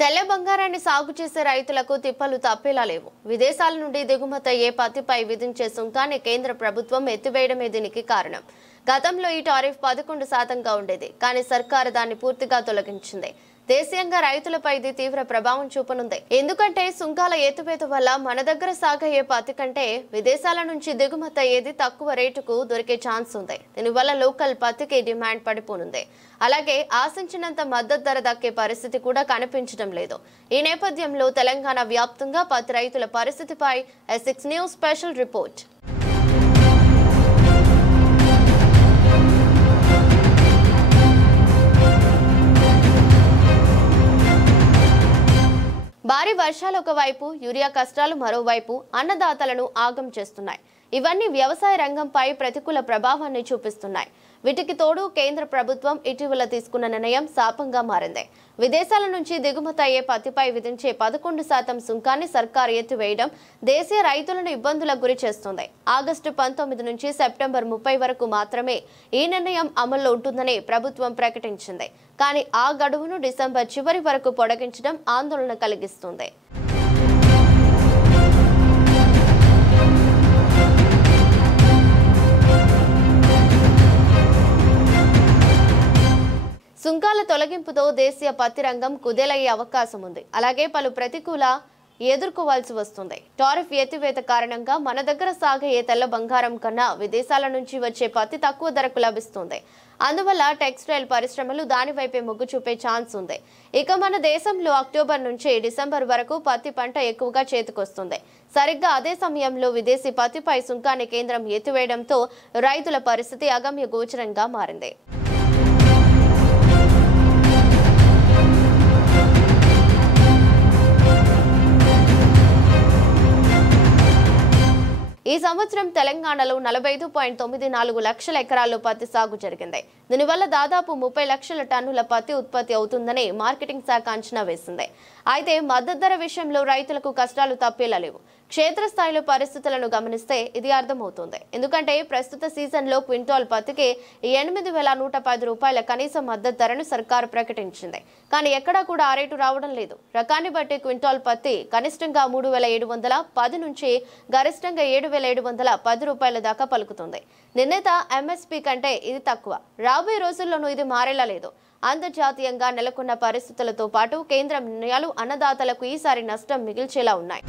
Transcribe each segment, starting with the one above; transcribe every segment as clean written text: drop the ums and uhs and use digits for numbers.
తెల్ల బంగారాన్ని సాగు చేసే రైతులకు తిప్పలు తప్పేలా లేవు. విదేశాల నుండి దిగుమతయ్యే పత్తిపై విధించే సుంకాన్ని కేంద్ర ప్రభుత్వం ఎత్తివేయడమే దీనికి కారణం. గతంలో ఈ టారిఫ్ 11% ఉండేది. కానీ సర్కారు దాన్ని పూర్తిగా తొలగించింది. దేశీయంగా రైతులపై ఇది తీవ్ర ప్రభావం చూపనుంది. ఎందుకంటే సుంకాల ఎత్తివేత వల్ల మన దగ్గర సాగయ్యే పత్తి కంటే విదేశాల నుంచి దిగుమతి అయ్యేది తక్కువ రేటుకు దొరికే ఛాన్స్ ఉంది. దీనివల్ల లోకల్ పత్తికి డిమాండ్ పడిపోనుంది. అలాగే ఆశించినంత మద్దతు ధర దక్కే పరిస్థితి కూడా కనిపించడం లేదు. ఈ నేపథ్యంలో తెలంగాణ వ్యాప్తంగా పత్తి రైతుల పరిస్థితిపై S6 న్యూస్ స్పెషల్ రిపోర్ట్. భారీ వర్షాలు ఒకవైపు, యూరియా కష్టాలు మరోవైపు అన్నదాతలను ఆగం చేస్తున్నాయి. ఇవన్నీ వ్యవసాయ రంగంపై ప్రతికూల ప్రభావాన్ని చూపిస్తున్నాయి. వీటికి తోడు కేంద్ర ప్రభుత్వం ఇటీవల తీసుకున్న నిర్ణయం శాపంగా మారింది. విదేశాల నుంచి దిగుమతి అయ్యే పత్తిపై విధించే 11% సుంకాన్ని సర్కారు ఎత్తివేయడం దేశీయ రైతులను ఇబ్బందులకు గురి చేస్తుంది. ఆగస్టు 19 నుంచి సెప్టెంబర్ 30 వరకు మాత్రమే ఈ నిర్ణయం అమల్లో ఉంటుందని ప్రభుత్వం ప్రకటించింది. కానీ ఆ గడువును డిసెంబర్ చివరి వరకు పొడిగించడం ఆందోళన కలిగిస్తుంది. సుంకాల తొలగింపుతో దేశీయ పత్తి రంగం కుదేలయ్యే అవకాశం ఉంది. అలాగే పలు ప్రతికూల ఎదుర్కోవాల్సి వస్తుంది. టారిఫ్ ఎత్తివేత కారణంగా మన దగ్గర సాగే తెల్ల బంగారం కన్నా విదేశాల నుంచి వచ్చే పత్తి తక్కువ ధరకు లభిస్తుంది. అందువల్ల టెక్స్టైల్ పరిశ్రమలు దానివైపే మొగ్గు చూపే ఛాన్స్ ఉంది. ఇక మన దేశంలో అక్టోబర్ నుంచి డిసెంబర్ వరకు పత్తి పంట ఎక్కువగా చేతికొస్తుంది. సరిగ్గా అదే సమయంలో విదేశీ పత్తిపై సుంకాన్ని కేంద్రం ఎత్తివేయడంతో రైతుల పరిస్థితి అగమ్య గోచరంగా మారింది. ఈ సంవత్సరం తెలంగాణలో 45.94 లక్షల ఎకరాల్లో పత్తి సాగు జరిగింది. దీనివల్ల దాదాపు 30 లక్షల టన్నుల పత్తి ఉత్పత్తి అవుతుందని మార్కెటింగ్ శాఖ అంచనా వేసింది. అయితే మద్దతు ధర విషయంలో రైతులకు కష్టాలు తప్పేలా లేవు. క్షేత్రస్థాయిలో పరిస్థితులను గమనిస్తే ఇది అర్థమవుతుంది. ఎందుకంటే ప్రస్తుత సీజన్లో క్వింటాల్ పత్తికి 8,110 రూపాయల కనీస మద్దతు ధరను సర్కారు ప్రకటించింది. కానీ ఎక్కడా కూడా ఆ రేటు రావడం లేదు. రకాన్ని బట్టి క్వింటాల్ పత్తి కనిష్టంగా 3,710 నుంచి గరిష్టంగా 7,710 రూపాయల దాకా పలుకుతుంది. నిర్ణీత MSP కంటే ఇది తక్కువ. రాబోయే రోజుల్లోనూ ఇది మారేలా లేదు. అంతర్జాతీయంగా నెలకొన్న పరిస్థితులతో పాటు కేంద్ర నిర్ణయాలు అన్నదాతలకు ఈసారి నష్టం మిగిల్చేలా ఉన్నాయి.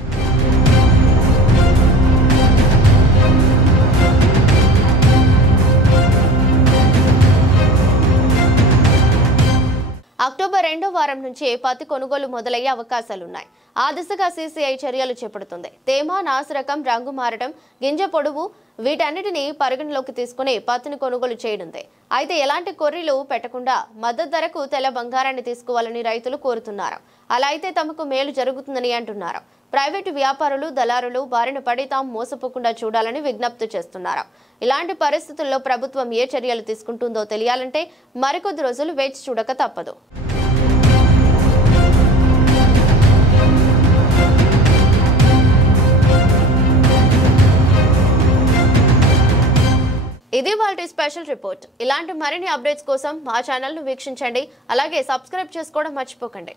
అక్టోబర్ 2వ వారం నుంచి పత్తి కొనుగోలు మొదలయ్యే అవకాశాలున్నాయి. ఆ దిశగా CCI చర్యలు చేపడుతుంది. తేమ, నాసిరకం, రంగు మారడం, గింజ పొడవు వీటన్నిటిని పరిగణలోకి తీసుకుని పత్తిని కొనుగోలు చేయనుంది. అయితే ఎలాంటి కొర్రీలు పెట్టకుండా మద్దతు ధరకు తెల్ల బంగారాన్ని తీసుకోవాలని రైతులు కోరుతున్నారు. అలా అయితే తమకు మేలు జరుగుతుందని అంటున్నారు. ప్రైవేటు వ్యాపారులు, దళారులు బారిన పడి తాము మోసపోకుండా చూడాలని విజ్ఞప్తి చేస్తున్నారు. ఇలాంటి పరిస్థితుల్లో ప్రభుత్వం ఏ చర్యలు తీసుకుంటుందో తెలియాలంటే మరికొద్ది రోజులు వేచి చూడక తప్పదు. ఇది వాటి స్పెషల్ రిపోర్ట్. ఇలాంటి మరిన్ని అప్డేట్స్ కోసం మా ఛానల్ను వీక్షించండి. అలాగే సబ్స్క్రైబ్ చేసుకోవడం మర్చిపోకండి.